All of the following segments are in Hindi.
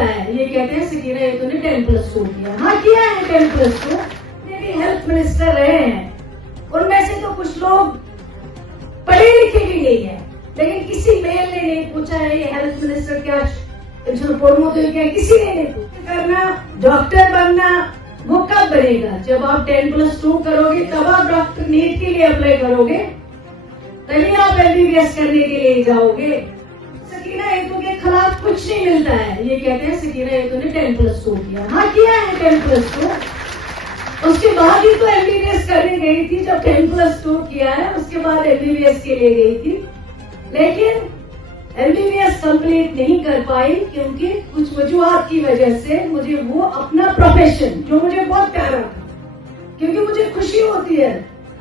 मिलता है। ये कहते हैं सकीना ये तूने 10+2 किया। हाँ किया है 10+2। मेरे हेल्थ मिनिस्टर रहे हैं, उनमें से तो कुछ लोग पढ़े लिखे भी नहीं है, लेकिन किसी मेल ने नहीं पूछा है ये हेल्थ मिनिस्टर क्या पढ़ो क्या, किसी ने नहीं पूछा। करना डॉक्टर बनना वो कब बनेगा? जब आप 10+2 करोगे, तब आप डॉक्टर नीट के लिए अप्लाई करोगे, तभी आप MBBS करने के लिए जाओगे। सकीना ये तो के खिलाफ कुछ नहीं मिलता है। ये कहते हैं सकीना ये तूने 10+2 किया। हाँ किया है 10+2। उसके बाद ही तो MBBS करने गई थी। जब 10+2 किया है उसके बाद MBBS के लिए गई थी, लेकिन MBBS कंप्लीट नहीं कर पाई क्योंकि कुछ वजूहात की वजह से। मुझे वो अपना प्रोफेशन जो मुझे बहुत प्यारा था, क्योंकि मुझे खुशी होती है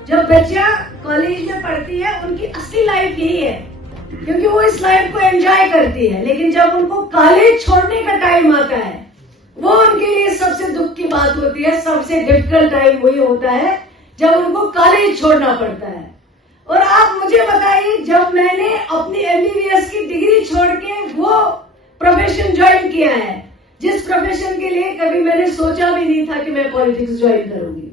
जब बच्चियां कॉलेज में पढ़ती है, उनकी असली लाइफ यही है, क्योंकि वो इस लाइफ को एंजॉय करती है। लेकिन जब उनको कॉलेज छोड़ने का टाइम आता है, वो उनके लिए सबसे दुख की बात होती है। सबसे डिफिकल्ट टाइम वही होता है जब उनको कॉलेज छोड़ना पड़ता है। और आप मुझे बताइए, जब मैंने अपनी MBBS की डिग्री छोड़ के वो प्रोफेशन ज्वाइन किया है, जिस प्रोफेशन के लिए कभी मैंने सोचा भी नहीं था कि मैं पॉलिटिक्स ज्वाइन करूंगी,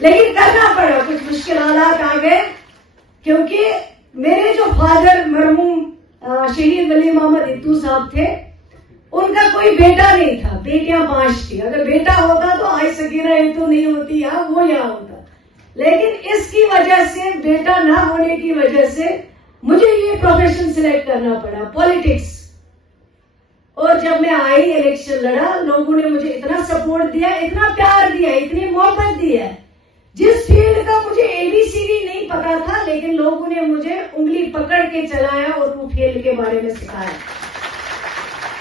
लेकिन करना पड़ा। कुछ मुश्किल हालात आ गए, क्योंकि मेरे जो फादर मरहूम शहीद वली मोहम्मद इत्तू साहब थे, उनका कोई बेटा नहीं था, बेटियां 5 थी। अगर बेटा होता तो आज सकीना इत्तू नहीं होती या वो यहाँ होता। लेकिन इसकी वजह से, बेटा ना होने की वजह से मुझे ये प्रोफेशन सिलेक्ट करना पड़ा, पॉलिटिक्स। और जब मैं आई, इलेक्शन लड़ा, लोगों ने मुझे इतना सपोर्ट दिया, इतना प्यार दिया, इतनी मोहब्बत दी है। जिस फील्ड का मुझे ABCD नहीं पता था, लेकिन लोगों ने मुझे उंगली पकड़ के चलाया और वो फील्ड के बारे में सिखाया।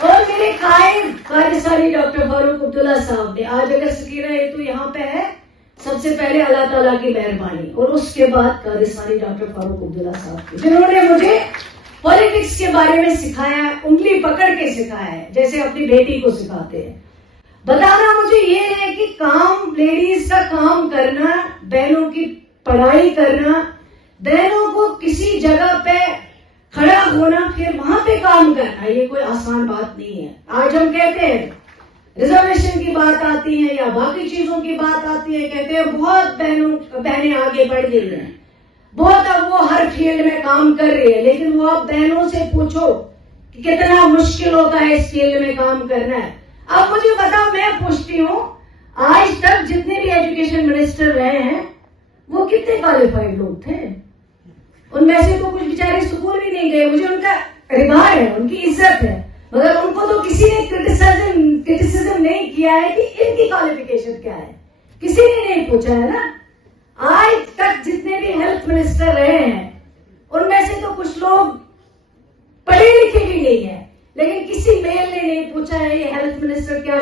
और मेरे कायम कार्यशाली डॉक्टर फारूक अब्दुल्ला साहब ने, आज अगर सकीना ये तो यहाँ पे है, सबसे पहले अल्लाह ताला की मेहरबानी, और उसके बाद कार्यशाली डॉक्टर फारूक अब्दुल्ला साहब, जिन्होंने मुझे पॉलिटिक्स के बारे में सिखाया, उंगली पकड़ के सिखाया है, जैसे अपनी बेटी को सिखाते हैं। बताना मुझे ये है कि काम, लेडीज का काम करना, बहनों की पढ़ाई करना, बहनों को किसी जगह पे खड़ा होना, फिर वहां पे काम करना, ये कोई आसान बात नहीं है। आज हम कहते हैं रिजर्वेशन की बात आती है या बाकी चीजों की बात आती है, कहते हैं बहुत बहनें आगे बढ़ गई हैं, बहुत अब वो हर फील्ड में काम कर रही है। लेकिन वो आप बहनों से पूछो कि कितना मुश्किल होता है इस फील्ड में काम करना है। अब मुझे बताओ, मैं पूछती हूँ, आज तक जितने भी एजुकेशन मिनिस्टर रहे हैं, वो कितने क्वालिफाइड लोग थे? उनमें से तो कुछ बेचारे स्कूल भी नहीं गए। मुझे उनका रिवार्ड है, उनकी इज्जत है, मगर उनको तो किसी ने क्रिटिसिज्म नहीं किया है कि इनकी क्वालिफिकेशन क्या है, किसी ने नहीं पूछा है ना। आज तक जितने भी हेल्थ मिनिस्टर रहे हैं, उनमें से तो कुछ लोग पढ़े लिखे भी नहीं है, लेकिन किसी मेल ने नहीं पूछा है ये हेल्थ मिनिस्टर क्या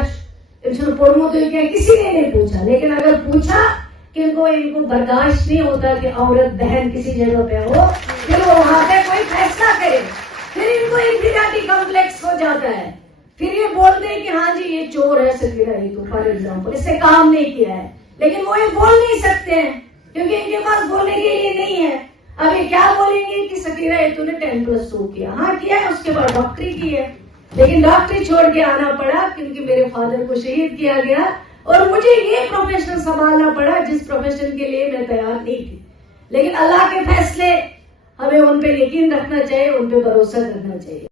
पढ़ो क्या, किसी ने नहीं पूछा। लेकिन अगर पूछा कि इनको बर्दाश्त नहीं होता कि औरत बहन किसी जगह पे हो, फिर वो वहां पे कोई फैसला करे, फिर इनको इंफीरियरिटी कॉम्प्लेक्स हो जाता है। फिर ये बोलते हैं कि हाँ जी ये चोर है सकीना ये तो, फॉर एग्जाम्पल, इससे काम नहीं किया है, लेकिन वो ये बोल नहीं सकते हैं क्योंकि इनके पास बोलने के लिए नहीं है। अब ये क्या बोलेंगे कि सकीना ये तूने 10+2 किया। हाँ किया है, उसके बाद डॉक्टरी की है, लेकिन डॉक्टरी छोड़ के आना पड़ा क्योंकि मेरे फादर को शहीद किया गया और मुझे ये प्रोफेशन संभालना पड़ा जिस प्रोफेशन के लिए मैं तैयार नहीं थी। लेकिन अल्लाह के फैसले, हमें उन पे यकीन रखना चाहिए, उन पे भरोसा करना चाहिए।